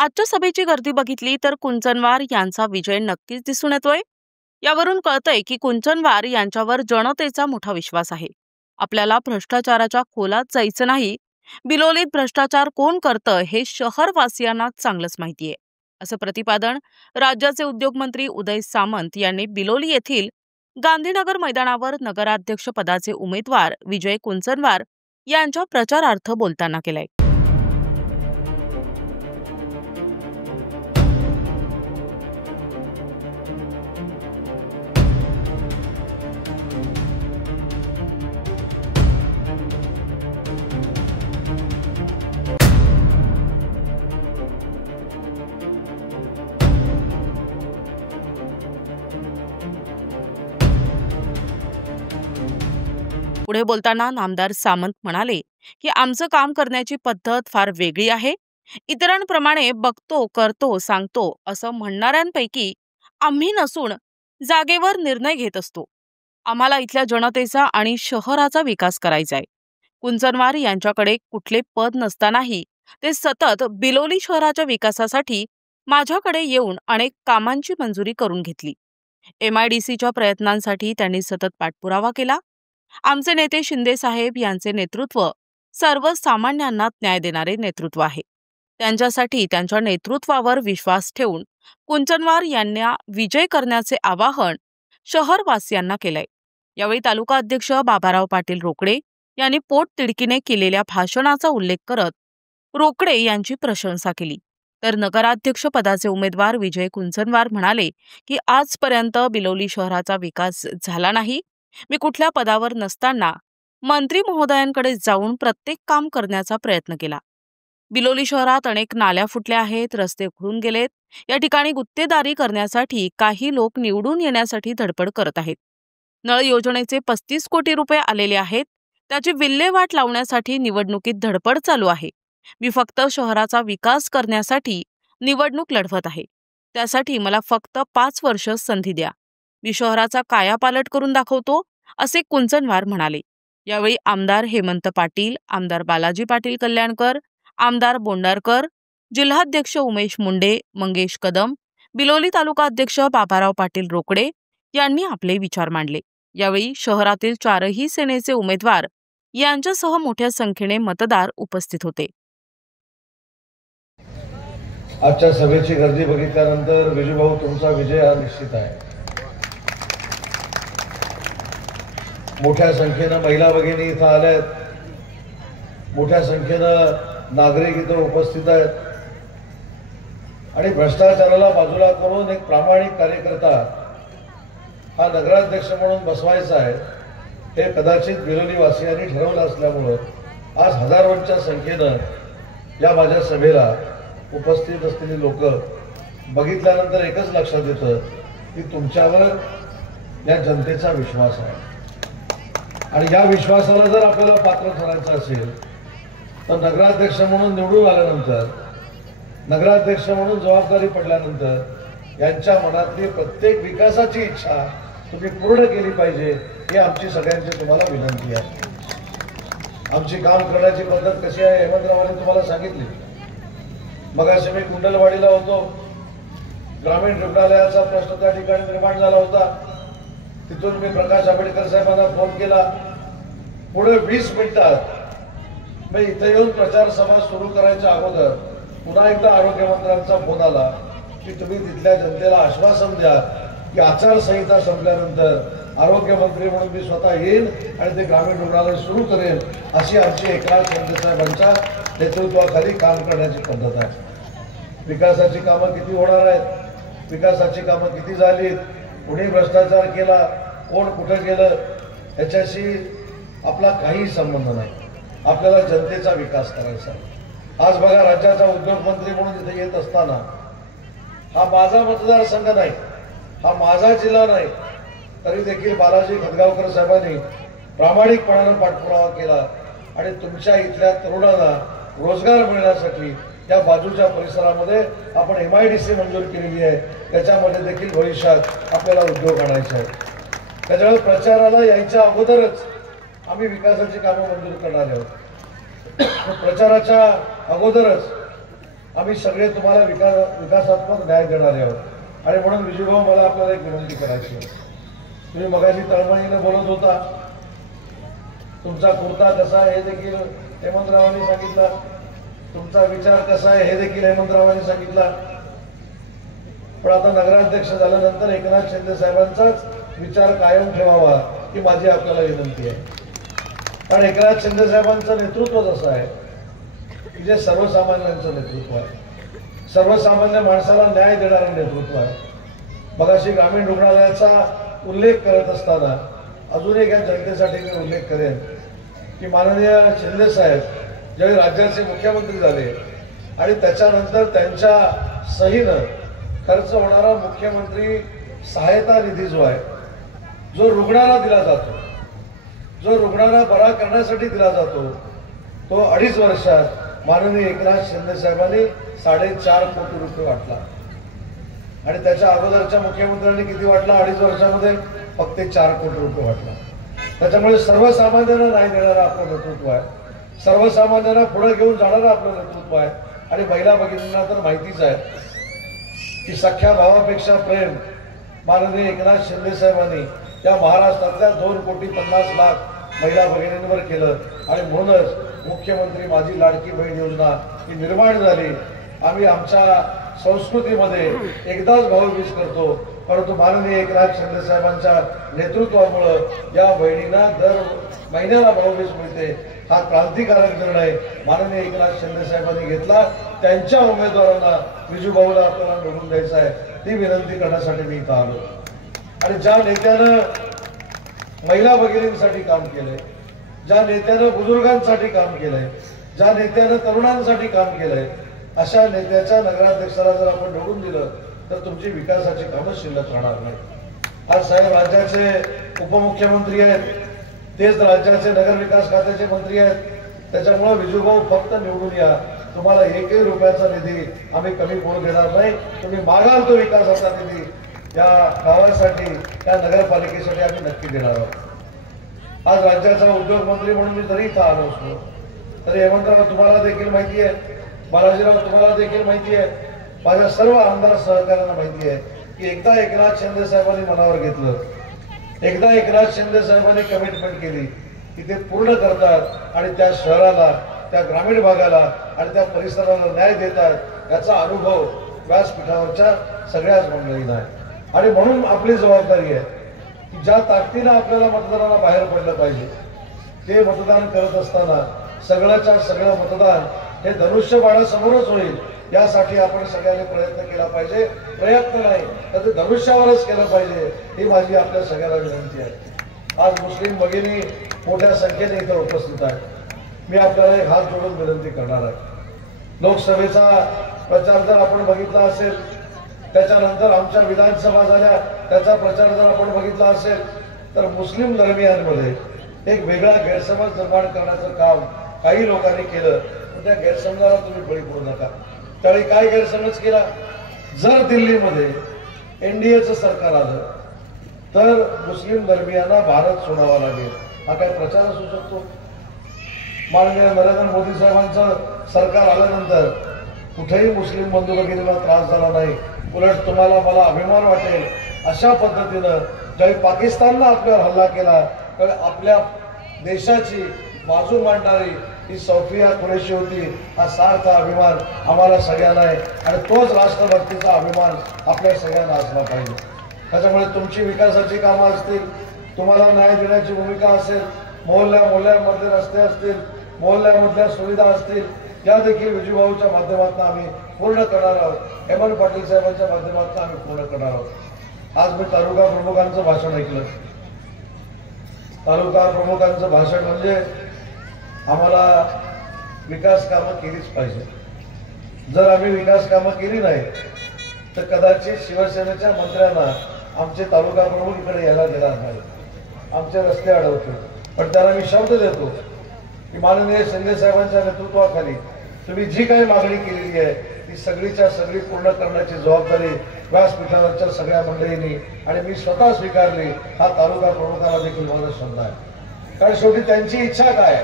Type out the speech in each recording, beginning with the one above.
आजच्या सभेची गर्दी बघितली तर कुंचनवार यांचा विजय नक्कीच दिसून येतोय। यावरून कळतंय की कुंचनवार यांच्यावर जनतेचा मोठा विश्वास आहे। आपल्याला भ्रष्टाचाराच्या खोलात जायचं नाही, बिलोलीत भ्रष्टाचार कोण करतं हे शहरवासियांना चांगलंच माहितीये, असं प्रतिपादन राज्याचे उद्योगमंत्री उदय सामंत यांनी बिलोली येथील गांधीनगर मैदानावर नगराध्यक्ष पदाचे उमेदवार विजय कुंचनवार यांच्या प्रचारार्थ बोलताना केलंय। पुढे बोलताना नामदार सामंत म्हणाले की आमचं काम करण्याची पद्धत फार वेगळी आहे। इतरांप्रमाणे बघतो करतो सांगतो असं म्हणणाऱ्यांपैकी आम्ही नसून जागेवर निर्णय घेत असतो। आम्हाला इथल्या जनतेचा आणि शहराचा विकास करायचा आहे। कुंचनवार यांच्याकडे कुठले पद नसतानाही ते सतत बिलोली शहराच्या विकासासाठी माझ्याकडे येऊन अनेक कामांची मंजुरी करून घेतली। MIDCच्या प्रयत्नांसाठी त्यांनी सतत पाठपुरावा केला। आमचे नेते शिंदे साहेब यांचे नेतृत्व सर्वसामान्यांना न्याय देणारे नेतृत्व आहे। त्यांच्यासाठी त्यांच्या नेतृत्वावर विश्वास ठेवून कुंचनवार यांना विजय करण्याचे आवाहन शहरवासियांना केलंय। यावेळी तालुका अध्यक्ष बाबाराव पाटील रोकडे यांनी पोटतिडकीने केलेल्या भाषणाचा उल्लेख करत रोकडे यांची प्रशंसा केली। तर नगराध्यक्ष पदाचे उमेदवार विजय कुंचनवार म्हणाले की आजपर्यंत बिलोली शहराचा विकास झाला नाही। मी कुठल्या पदावर नसताना मंत्री महोदयांकडे जाऊन प्रत्येक काम करण्याचा प्रयत्न केला। बिलोली शहरात अनेक नाल्या फुटल्या आहेत, रस्ते उखडून गेलेत। या ठिकाणी गुत्तेदारी करण्यासाठी काही लोक निवडून येण्यासाठी धडपड करत आहेत। नळ योजनेचे 35 कोटी रुपये आलेले आहेत, त्याची विल्हेवाट लावण्यासाठी निवडणुकीत धडपड चालू आहे। मी फक्त शहराचा विकास करण्यासाठी निवडणूक लढवत आहे, त्यासाठी मला फक्त 5 वर्ष संधी द्या। मी शहराचा कायापालट करून दाखवतो, असे कुंचनवार म्हणाले। यावेळी आमदार हेमंत पाटील, आमदार बालाजी पाटील कल्याणकर, आमदार बोंडारकर, जिल्हाध्यक्ष उमेश मुंडे, मंगेश कदम, बिलोली तालुका अध्यक्ष बाबाराव पाटील रोकडे यांनी आपले विचार मांडले। यावेळी शहरातील 4ही सेनेचे उमेदवार यांच्यासह मोठ्या संख्येने मतदार उपस्थित होते। आजच्या सभेची गर्दी बघितल्यानंतर विजूभाऊ तुमचा विजय हा निश्चित आहे। मोठ्या संख्येनं महिला भगिनी इथं आल्यात, मोठ्या संख्येनं नागरिक इथं उपस्थित आहेत आणि भ्रष्टाचाराला बाजूला करून एक प्रामाणिक कार्यकर्ता हा नगराध्यक्ष म्हणून बसवायचा आहे हे कदाचित बिलोली वासियांनी ठरवलं असल्यामुळं आज हजारोंच्या संख्येनं या माझ्या सभेला उपस्थित असलेली लोक बघितल्यानंतर एकच लक्षात येतं की तुमच्यावर या जनतेचा विश्वास आहे आणि या विश्वासाला जर आपल्याला पात्र ठरायचं असेल तर नगराध्यक्ष म्हणून निवडून आल्यानंतर, नगराध्यक्ष म्हणून जबाबदारी पडल्यानंतर यांच्या मनातली प्रत्येक विकासाची इच्छा तुम्ही पूर्ण केली पाहिजे ही आमची सगळ्यांची तुम्हाला विनंती आहे। आमची काम करण्याची पद्धत कशी आहे हेमंतरावांनी तुम्हाला सांगितली। मगाशी मी कुंडलवाडीला होतो, ग्रामीण रुग्णालयाचा प्रश्न त्या ठिकाणी निर्माण झाला होता। तिथून मी प्रकाश आंबेडकर साहेबांना फोन केला। पुढे 20 मिनिटात मी इथे येऊन प्रचार सभा सुरू करायच्या अगोदर पुन्हा एकदा आरोग्यमंत्र्यांचा फोन आला की तुम्ही तिथल्या जनतेला आश्वासन द्या की आचारसंहिता संपल्यानंतर आरोग्यमंत्री म्हणून मी स्वतः येईन आणि ते ग्रामीण रुग्णालय सुरू करेन, अशी आमची एकनाथ शिंदे साहेबांच्या नेतृत्वाखाली काम करण्याची पद्धत आहे। विकासाची कामं किती होणार आहेत, विकासाची कामं किती झालीत, कुणी भ्रष्टाचार केला, कोण कुठं गेलं याच्याशी आपला काही संबंध नाही। आपल्याला जनतेचा विकास करायचा आहे। आज बघा, राज्याचा उद्योगमंत्री म्हणून इथे येत असताना हा माझा मतदारसंघ नाही, हा माझा जिल्हा नाही, तरी देखील बालाजी खतगावकर साहेबांनी प्रामाणिकपणाने पाठपुरावा केला आणि तुमच्या इथल्या तरुणांना रोजगार मिळण्यासाठी त्या बाजूच्या परिसरामध्ये आपण MIDC मंजूर केलेली आहे, त्याच्यामध्ये देखील भविष्यात आपल्याला उद्योग आणायचे आहेत। त्याच्यामुळे प्रचाराला यायच्या अगोदरच आम्ही विकासाची कामं मंजूर करणार आहोत। प्रचाराच्या अगोदरच आम्ही सगळे तुम्हाला विकासात्मक न्याय देणारे आहोत। आणि म्हणून विजूभाऊ मला आपल्याला एक विनंती करायची आहे। तुम्ही मगाशी तळमळीने बोलत होता, तुमचा कुर्ता कसा आहे हे देखील हेमंतरावांनी सांगितलं, तुमचा विचार कसा आहे हे देखील हेमंतरावांनी सांगितला। पण आता नगराध्यक्ष झाल्यानंतर एकनाथ शिंदे साहेबांचाच विचार कायम ठेवावा ही माझी आपल्याला विनंती आहे। कारण एकनाथ शिंदे साहेबांचं नेतृत्व असं आहे की जे सर्वसामान्यांचं नेतृत्व आहे, सर्वसामान्य माणसाला न्याय देणारं नेतृत्व आहे। मगाशी ग्रामीण रुग्णालयाचा उल्लेख करत असताना अजून एक या जनतेसाठी मी उल्लेख करेन की माननीय शिंदे साहेब ज्यावेळी राज्याचे मुख्यमंत्री झाले आणि त्याच्यानंतर त्यांच्या सहीनं खर्च होणारा मुख्यमंत्री सहायता निधी जो आहे, जो रुग्णाला दिला जातो, जो रुग्णाला बरा करण्यासाठी दिला जातो, तो 2.5 वर्षात माननीय एकनाथ शिंदे साहेबांनी 4.5 कोटी रुपये वाटला। आणि त्याच्या अगोदरच्या मुख्यमंत्र्यांनी किती वाटला? 2.5 वर्षामध्ये फक्त 4 कोटी रुपये वाटला। त्याच्यामुळे सर्वसामान्यांना न्याय देणारं आपलं नेतृत्व आहे, सर्वसामान्यांना पुढे घेऊन जाणारं आपलं नेतृत्व आहे। आणि महिला भगिनींना तर माहितीच आहे की सख्या भावापेक्षा प्रेम माननीय एकनाथ शिंदे साहेबांनी या महाराष्ट्रातल्या 2,50,00,000 महिला भगिनींवर केलं। आणि म्हणूनच मुख्यमंत्री माझी लाडकी बहीण योजना ही निर्माण झाली। आम्ही आमच्या संस्कृतीमध्ये एकदाच भाऊबीज करतो, परंतु माननीय एकनाथ शिंदे साहेबांच्या नेतृत्वामुळं या बहिणींना दर महिन्याला भाऊबीज मिळते। हा क्रांतिकारक निर्णय माननीय एकनाथ शिंदे साहेबांनी घेतला। त्यांच्या उमेदवारांना विजूभाऊला आपल्याला निवडून द्यायचं आहे, ती विनंती करण्यासाठी मी इथं आलो। आणि ज्या नेत्यानं महिला भगिनींसाठी काम केलंय, ज्या नेत्यानं बुजुर्गांसाठी काम केलंय, ज्या नेत्यानं तरुणांसाठी काम केलंय, अशा नेत्याच्या नगराध्यक्षाला जर आपण निवडून दिलं तर तुमची विकासाची कामं शिल्लक राहणार नाही। आज साहेब राज्याचे उपमुख्यमंत्री आहेत, तेच राज्याचे नगर विकास खात्याचे मंत्री आहेत। त्याच्यामुळे विजूभाऊ फक्त निवडून या, तुम्हाला 1 रुपयाचा निधी आम्ही कमी पडू देणार नाही। तुम्ही मागाल तो विकासाचा निधी या गावासाठी, या नगरपालिकेसाठी आम्ही नक्की देणार आहोत। आज राज्याचा उद्योग मंत्री म्हणून मी जरी इथं आलो असतो तरी हेमंतराव तुम्हाला देखील माहिती आहे, बालाजीराव तुम्हाला देखील माहिती आहे, माझ्या सर्व आमदार सहकाऱ्यांना माहिती आहे की एकदा एकनाथ शिंदे साहेबांनी मनावर घेतलं, एकदा एकनाथ शिंदे साहेबांनी कमिटमेंट केली की ते पूर्ण करतात आणि त्या शहराला, त्या ग्रामीण भागाला आणि त्या परिसराला न्याय देतात। याचा अनुभव व्यासपीठावरच्या सगळ्याच मंडळींना आहे। आणि म्हणून आपली जबाबदारी आहे की ज्या ताकदीनं आपल्याला मतदानाला बाहेर पडलं पाहिजे, ते मतदान करत असताना सगळ्याच्या सगळं मतदान हे धनुष्यबाणासमोरच होईल, यासाठी आपण सगळ्यांनी प्रयत्न केला पाहिजे। प्रयत्न नाही तर ते धनुष्यावरच केलं पाहिजे, ही माझी आपल्या सगळ्यांना विनंती आहे। आज मुस्लिम भगिनी मोठ्या संख्येने इथं उपस्थित आहेत। मी आपल्याला एक हात जोडून विनंती करणार आहे। लोकसभेचा प्रचार जर आपण बघितला असेल, त्याच्यानंतर आमच्या विधानसभा झाल्या, त्याचा प्रचार जर आपण बघितला असेल, तर मुस्लिम धर्मियांमध्ये एक वेगळा गैरसमज निर्माण करण्याचं काम काही लोकांनी केलं। पण त्या गैरसमजाला तुम्ही बळी पडू नका। त्यावेळी काय गैरसमज केला? जर दिल्लीमध्ये एनडीएचं सरकार आलं तर मुस्लिम धर्मियांना भारत सोडावा लागेल, हा काय प्रचार असू शकतो? माननीय नरेंद्र मोदी साहेबांचं सरकार आल्यानंतर कुठेही मुस्लिम बंधू भगिनींना त्रास झाला नाही, उलट तुम्हाला मला अभिमान वाटेल अशा पद्धतीनं ज्यावेळी पाकिस्ताननं आपल्यावर हल्ला केला त्यावेळी आपल्या देशाची बाजू मांडणारी ही सौफिया कुरेशी होती। हा सार्थ अभिमान आम्हाला सगळ्यांना आहे आणि तोच राष्ट्रभक्तीचा अभिमान आपल्या सगळ्यांना असला पाहिजे। त्याच्यामुळे तुमची विकासाची कामं असतील, तुम्हाला न्याय देण्याची भूमिका असेल, मोहल्ल्यामध्ये रस्ते असतील, मोहल्ल्यामधल्या सुविधा असतील, या देखील विजूभाऊच्या माध्यमातून आम्ही पूर्ण करणार आहोत। हेमंत पाटील साहेबांच्या माध्यमातून आम्ही पूर्ण करणार आहोत। आज मी तालुका प्रमुखांचं भाषण ऐकलं। तालुका प्रमुखांचं भाषण म्हणजे आम्हाला विकास कामं केलीच पाहिजे। जर आम्ही विकास कामं केली नाही तर कदाचित शिवसेनेच्या मंत्र्यांना आमचे तालुका प्रमुख इकडे यायला देणार नाही, आमचे रस्ते अडवतील। पण त्यांना मी शब्द देतो की माननीय शिंदे साहेबांच्या नेतृत्वाखाली तुम्ही जी काही मागणी केलेली आहे ती सगळीच्या सगळी पूर्ण करण्याची जबाबदारी व्यासपीठावरच्या सगळ्या मंडळींनी आणि मी स्वतः स्वीकारली। हा तालुका प्रमुखाला देखील माझा शब्द आहे। कारण शेवटी त्यांची इच्छा काय?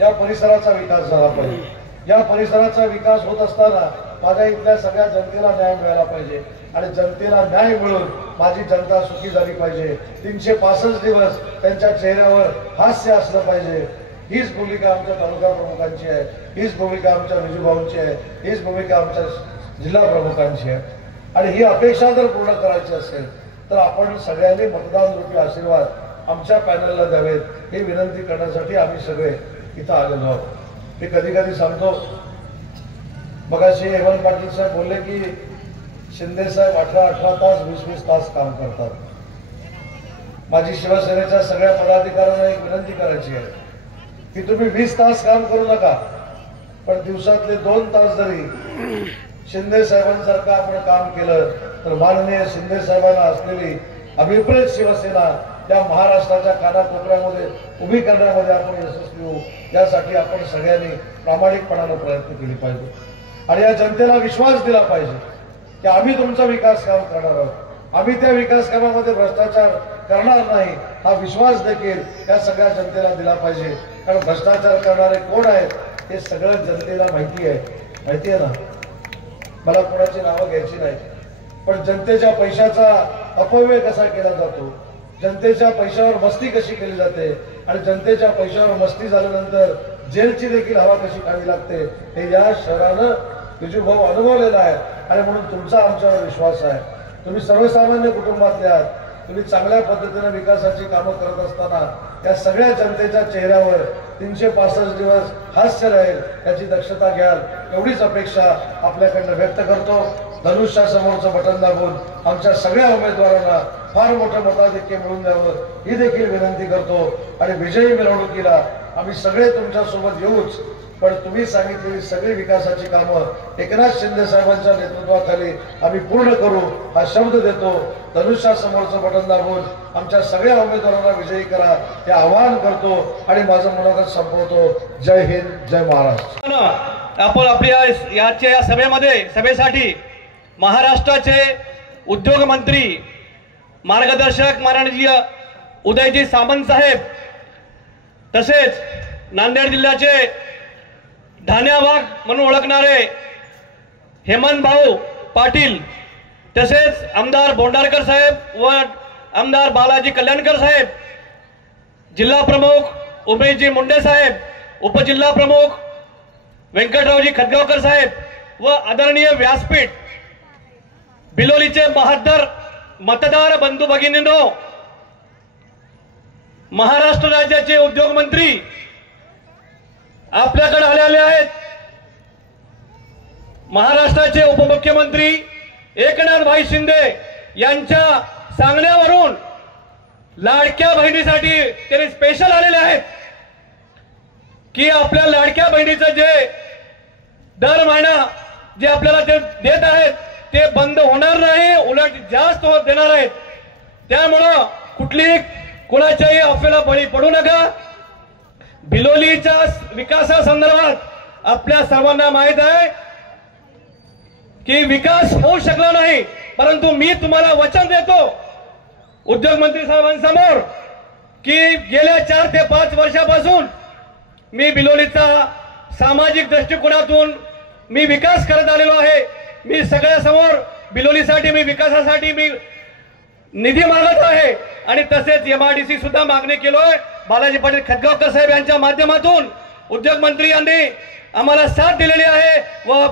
या परिसराचा विकास झाला पाहिजे। या परिसराचा विकास होत असताना माझ्या इथल्या सगळ्या जनतेला न्याय मिळाला पाहिजे आणि जनतेला न्याय मिळून माझी जनता सुखी झाली पाहिजे. 365 दिवस त्यांच्या चेहऱ्यावर हास्य असलं पाहिजे. हीच भूमिका आमच्या तालुका प्रमुखांची आहे, हीच भूमिका आमच्या विजूभाऊंची आहे, हीच भूमिका आमच्या जिल्हा प्रमुखांची आहे. आणि ही अपेक्षा जर पूर्ण करायची असेल तर आपण सगळ्यांनी मतदान रूपी आशीर्वाद आमच्या पॅनलला द्यावेत, ही विनंती करण्यासाठी आम्ही सगळे इथं आलेलो आहोत. मी कधी कधी सांगतो, मगाशी हेमंत पाटील साहेब बोलले की शिंदे साहेब 18 तास 20 तास काम करतात. माझी शिवसेनेच्या सगळ्या पदाधिकाऱ्यांना एक विनंती करायची आहे की तुम्ही 20 तास काम करू नका, पण दिवसातले 2 तास जरी शिंदे साहेबांसारखं आपण काम केलं तर माननीय शिंदे साहेबांना असलेली अभिप्रेत शिवसेना त्या महाराष्ट्राच्या कानाकोपऱ्यामध्ये उभी करण्यामध्ये आपण यशस्वी होऊ. यासाठी आपण सगळ्यांनी प्रामाणिकपणाने प्रयत्न केले पाहिजे आणि या जनतेला विश्वास दिला पाहिजे की आम्ही तुमचा विकास काम करणार आहोत, आम्ही त्या विकास कामामध्ये भ्रष्टाचार करणार नाही, हा विश्वास देखील या सगळ्या जनतेला दिला पाहिजे. कारण भ्रष्टाचार करणारे कोण आहेत हे सगळं जनतेला माहिती आहे ना. मला कोणाची नावं घ्यायची नाही, पण जनतेच्या पैशाचा अपव्यय कसा केला जातो, जनतेच्या पैशावर मस्ती कशी केली जाते आणि जनतेच्या पैशावर मस्ती झाल्यानंतर जेलची देखील हवा कशी खावी लागते हे या शहरानं विजूभाऊ अनुभवलेलं आहे. आणि म्हणून तुमचा आमच्यावर विश्वास आहे. तुम्ही सर्वसामान्य कुटुंबातले आहात, तुम्ही चांगल्या पद्धतीने विकासाची कामं करत असताना या सगळ्या जनतेच्या चेहऱ्यावर 365 दिवस हास्य राहील याची दक्षता घ्याल, एवढीच अपेक्षा आपल्याकडनं व्यक्त करतो. धनुष्यासमोरचं बटन दाबून आमच्या सगळ्या उमेदवारांना फार मोठं मताधिक्य मिळवून द्यावं ही देखील विनंती करतो. आणि विजयी मिरवणुकीला आम्ही सगळे तुमच्या सोबत येऊच, पण तुम्ही सांगितलेली सगळी विकासाची कामं एकनाथ शिंदे साहेबांच्या नेतृत्वाखाली आम्ही पूर्ण करू हा शब्द देतो. धनुष्यासमोरचं बटन दाबून आमच्या सगळ्या उमेदवारांना विजयी करा हे आवाहन करतो आणि माझं मनोगत संपवतो. जय हिंद, जय महाराष्ट्र. आपण आपल्या या सभेसाठी महाराष्ट्राचे उद्योग मंत्री मार्गदर्शक माननीय उदयजी सामंत साहेब, तसेच नांदेड जिल्ह्याचे धान्यावाग म्हणून ओळखणारे हेमंत भाऊ पाटील, तसेच आमदार बोंडारकर साहेब व आमदार बालाजी कल्याणकर साहेब, जिल्हा प्रमुख उमेशजी मुंडे साहेब, उपजिल्हा प्रमुख व्यंकटरावजी खतगावकर साहेब व आदरणीय व्यासपीठ बिलोलीचे बहादर मतदार बंधू भगिनींनो, महाराष्ट्र राज्याचे उद्योग मंत्री आपल्याकडे आलेले आहेत. महाराष्ट्राचे उपमुख्यमंत्री एकनाथभाई शिंदे यांच्या सांगण्यावरून लाडक्या बहिणीसाठी ते स्पेशल आलेले आहेत की आपल्या लाडक्या बहिणीचं जे दर महिना जे आपल्याला ते देत आहेत ते बंद होणार नाही, उलट जास्त देणार आहेत. त्यामुळं कुठलीही कुणाच्याही अफवेला बळी पडू नका. बिलोलीच्या विकासासंदर्भात आपल्या सर्वांना माहित आहे की विकास होऊ शकला नाही, परंतु मी तुम्हाला वचन देतो उद्योग मंत्री साहेबांसमोर की गेल्या 4 ते 5 वर्षापासून मी बिलोलीचा सामाजिक दृष्टिकोनातून मी विकास करत आलेलो आहे. मी सगळ्यासमोर बिलोलीसाठी मी विकासासाठी मी निधी मागत आहे आणि तसेच MIDC सुद्धा मागणी केलोय. बालाजी पाटील खतगावकर साहेब यांच्या माध्यमातून उद्योग मंत्री यांनी आम्हाला साथ दिलेली आहे व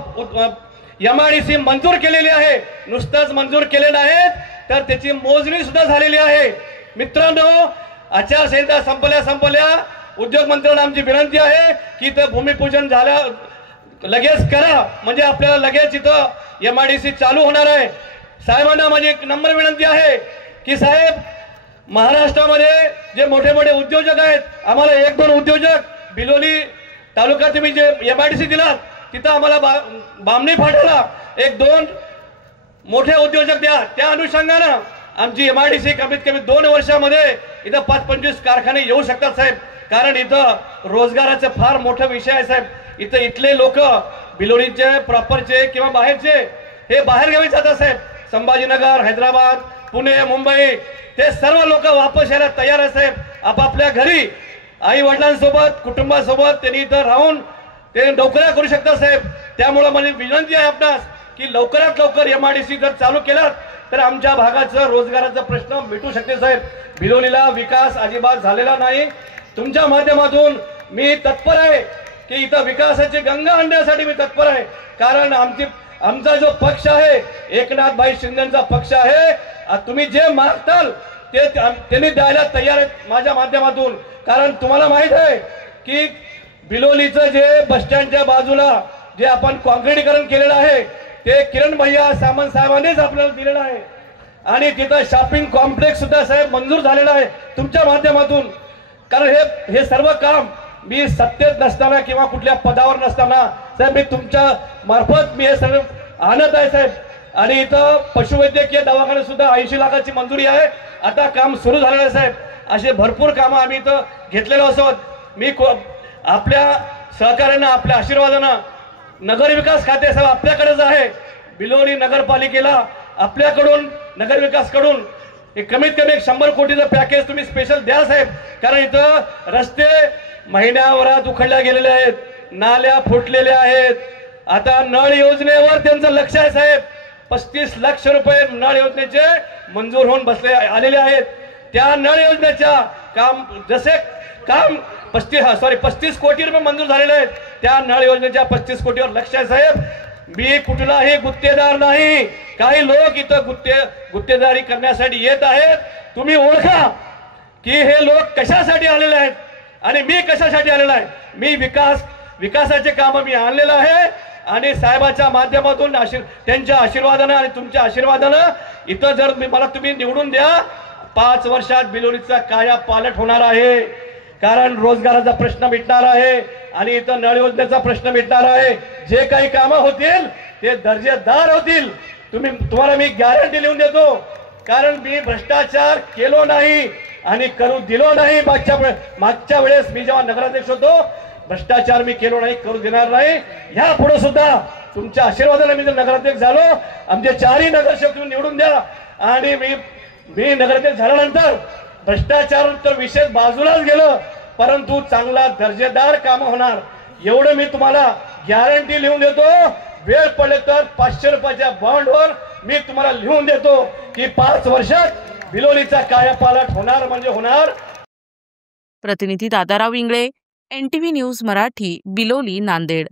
MIDC मंजूर केलेली आहे. नुसतंच मंजूर केले नाहीत तर त्याची मोजणी सुद्धा झालेली आहे. मित्रांनो, आचारसंहिता संपल्या उद्योग मंत्र्यांना आमची विनंती आहे की इथं भूमिपूजन झाल्या लगेच करा, म्हणजे आपल्याला लगेच इथं MIDC चालू होणार आहे. साहेबांना माझी एक नम्र विनंती आहे की साहेब, महाराष्ट्रामध्ये जे मोठे मोठे उद्योजक आहेत, आम्हाला 1-2 उद्योजक बिलोली तालुक्यात तुम्ही जे MIDC दिलात तिथं आम्हाला बामणी फाट्याला 1-2 मोठे उद्योजक द्या. त्या अनुषंगानं आमची MIDC कमीत कमी 2 वर्षामध्ये इथं 5-25 कारखाने येऊ शकतात साहेब. कारण इथं रोजगाराचा फार मोठा विषय आहे साहेब. इथं इथले लोक बिलोलीचे प्रॉपरचे किंवा बाहेरचे हे बाहेरगावी जातात साहेब. संभाजीनगर, हैदराबाद, पुणे, मुंबई ते सर्व लोक वापस यायला तयार आहे साहेब. आपापल्या घरी आई वडिलांसोबत कुटुंबासोबत त्यांनी इथं राहून ते नोकऱ्या करू शकतात साहेब. त्यामुळे माझी विनंती आहे आपणास की लवकरात लवकर MIDC जर चालू केलात तर आमच्या भागाचं रोजगाराचा प्रश्न मिटू शकते साहेब. बिलोलीला विकास अजिबात झालेला नाही. तुमच्या माध्यमातून मी तत्पर आहे की इथं विकासाची गंगा आणण्यासाठी मी तत्पर आहे. कारण आमचा जो पक्ष आहे एकनाथभाई शिंदेचा पक्ष आहे. तुम्ही जे मागताल ते त्यांनी द्यायला तयार आहेत माझ्या माध्यमातून. कारण तुम्हाला माहित आहे की बिलोलीचं जे बस स्टँडच्या बाजूला जे आपण कॉन्क्रिटीकरण केलेलं आहे ते किरण भैया सामंत साहेबांनीच आपल्याला दिलेलं आहे. आणि तिथं शॉपिंग कॉम्प्लेक्स सुद्धा साहेब मंजूर झालेला आहे तुमच्या माध्यमातून. कारण हे सर्व काम मी सत्तेत नसताना किंवा कुठल्या पदावर नसताना साहेब मी तुमच्या मार्फत मी हे सर्व आणत आहे साहेब. आणि इथं पशुवैद्यकीय दवाखाने सुद्धा 80 लाखाची मंजुरी आहे. आता काम सुरू झालेलं आहे साहेब. असे भरपूर कामं आम्ही इथं घेतलेलो असोत. मी आपल्या सहकार्यानं आपल्या आशीर्वादानं नगर विकास खाते साहेब आपल्याकडेच आहे. बिलोली नगरपालिकेला आपल्याकडून नगर विकास कडून कमीत कमी 100 कोटीचं पॅकेज तुम्ही स्पेशल द्या साहेब. कारण इथं रस्ते महिन्याभरात उखडल्या गेलेले आहेत, नाल्या फुटलेल्या आहेत. आता नळ योजनेवर त्यांचं लक्ष आहे साहेब. 35 लाख रुपये नळ योजनेचे मंजूर होऊन आलेले आहेत. त्या नळ योजनेच्या काम जसे काम 35 कोटी रुपये मंजूर झालेले आहेत. त्या नळ योजनेच्या 35 कोटीवर लक्ष आहे साहेब. मी कुठलाही गुत्तेदार नाही. काही लोक इथं गुत्तेदारी करण्यासाठी येत आहेत. तुम्ही ओळखा की हे लोक कशासाठी आलेले आहेत आणि मी कशासाठी आलेला आहे. मी विकासाचे काम मी आणलेलं आहे. आणि साहेबाच्या माध्यमातून त्यांच्या आशीर्वादानं आणि तुमच्या आशीर्वादानं इथं जर मला तुम्ही निवडून द्या 5 वर्षात बिलोलीचा कायापालट होणार आहे. कारण रोजगाराचा प्रश्न मिटणार आहे आणि इथं नळ योजनेचा प्रश्न मिटणार आहे. जे काही कामं होतील ते दर्जेदार होतील. तुम्हाला मी गॅरंटी लिहून देतो. कारण मी भ्रष्टाचार केलो नाही आणि करू दिलो नाही. मागच्या वेळेस मी जेव्हा नगराध्यक्ष होतो भ्रष्टाचार मी केलो नाही, करू देणार नाही. ह्या पुढे सुद्धा तुमच्या आशीर्वादाने मी जर नगराध्यक्ष झालो आमचे 4ही नगरसेवक तुम्ही निवडून द्या. आणि मी नगराध्यक्ष झाल्यानंतर भ्रष्टाचार तर विषय बाजूलाच गेलं, परंतु चांगला दर्जेदार काम होणार एवढं मी तुम्हाला गॅरंटी लिहून देतो. वेळ पडले तर 500 रुपयाच्या बॉन्डवर मी तुम्हाला लिहून देतो की 5 वर्षात बिलोलीचा कायापालट होणार म्हणजे होणार. प्रतिनिधी दादाराव इंगळे, NTV न्यूज मराठी, बिलोली, नांदेड.